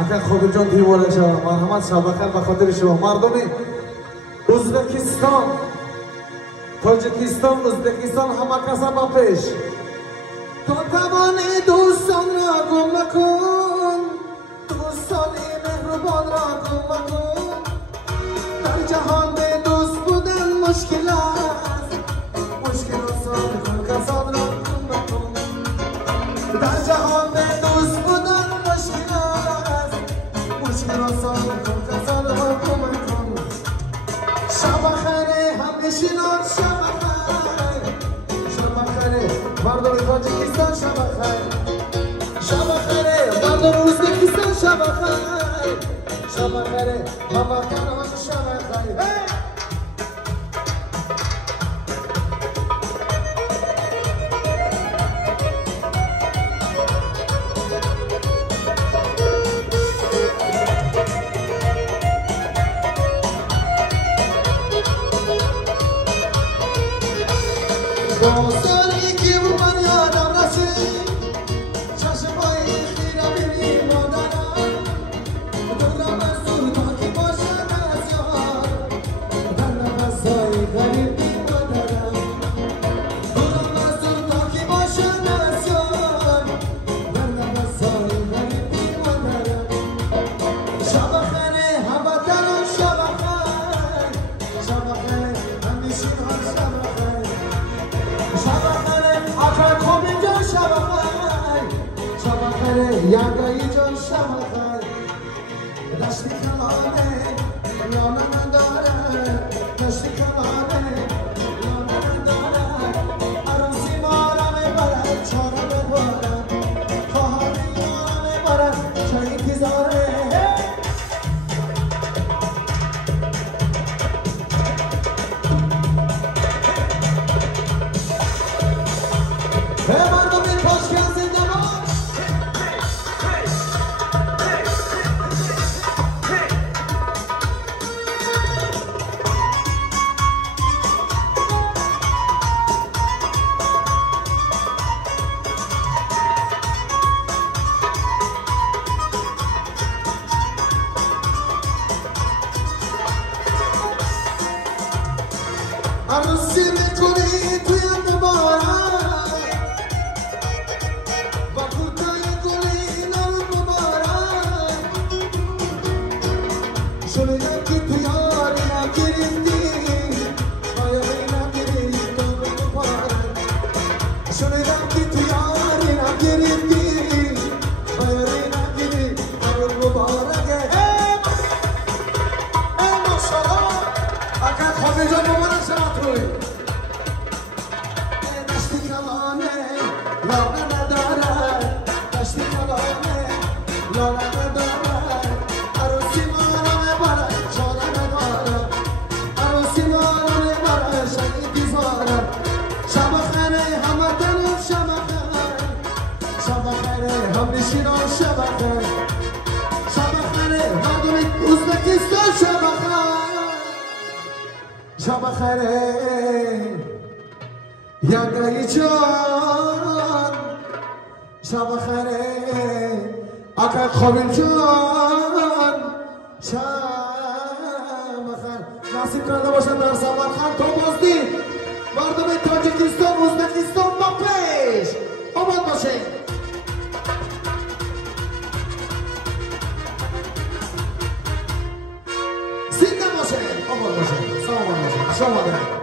اکا خود جان دیواره شما مرحمت شب بخیر به خاطر شما مردم ازبکستان تاجیکستان ازبکستان همه کسا با پیش تو توانی دوستان را گم مکن دوستان مهربان را گم مکن در جهان به دوست بودن مشکل است مشکل آسان کن کسان را گم مکن در جهان به دوست بودن مشکل است مشکل آسان کن کسان را گم مکن شب بخیر همنشینان شب بخیر شب بخیر مردم تاجیکستان شب بخیر شب بخیر مردم ازبکستان شب بخیر شب بخیر هموطنان شب بخیر دوستانی که من یادم رسید چشمای خیره ببین مادرم دورم از دور تا که باشم از یار در نفسای غریبی مادرم دورم از دور تا که باشم از یار در نفسای غریبی مادرم شب بخیر هموطنان شب بخیر شب بخیر همنشینان شب بخیر شب بخیر اکرم خوبی جان شب بخیر شب بخیر یگایی جان شب بخیر دشتی کلانه یانه نداره دشتی کلانه یانه نداره عروسی مارم برد چاره ببارم خواهر یارم برد چه انتظاره مردم تاشکند زنده باش عروسی میکنی توی مبارک با کوتای گلی نور مبارک شنیدم که تو یاری نگرفتی آیایی نگرفتی نور مبارک شنیدم که تو یاری نگرفتی آیایی نگرفتی نور مبارک ای ماشاءالله اگر خوبی جان مبارک شد روی دشتی کلانه لانه نداره دشتی کلانه لانه نداره عروسی مارم برد چاره نداره عروسی مارم برد شهید دیزاره شب بخیر هموطنان شب بخیر شب بخیر همنشینان شب بخیر شب بخیر مردم ازبکستان شب بخیر شب بخیر یگایی جان شب بخیر اکر خوبی جان شب بخیر نصیب کرده باشن در سمرقند تا بازدی مردم تاجیکستان ازبکستان با پیش آباد باشه زنده باشه آباد باشه سلام باشه شما